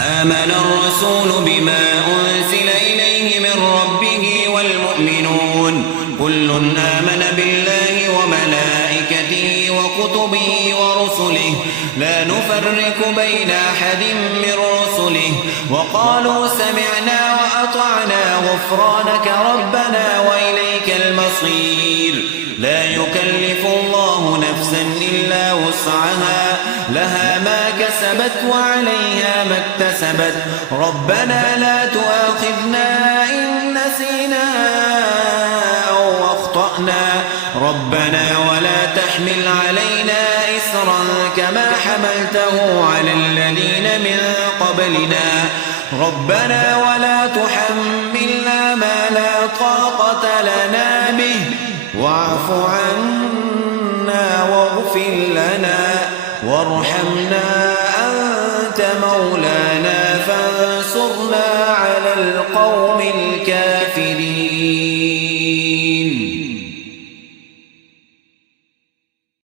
آمن الرسول بما أنزل إليه من ربه والمؤمنون كل آمن بالله وملائكته وكتبه ورسله لا نفرق بين أحد من رسله وقالوا سمعنا وأطعنا غفرانك ربنا وإليك المصير لا يكلف الله نفسا إلا وسعها لها ما كسبت وعليها ما اكتسبت ربنا لا تؤاخذنا إن نسينا أو أخطأنا ربنا ولا تحمل علينا إسرا كما حملته على الذين من قبلنا ربنا ولا تحملنا ما لا طاقة لنا به واعف عنا واغفر لنا وارحمنا أنت مولانا فانصرنا على القوم الكافرين.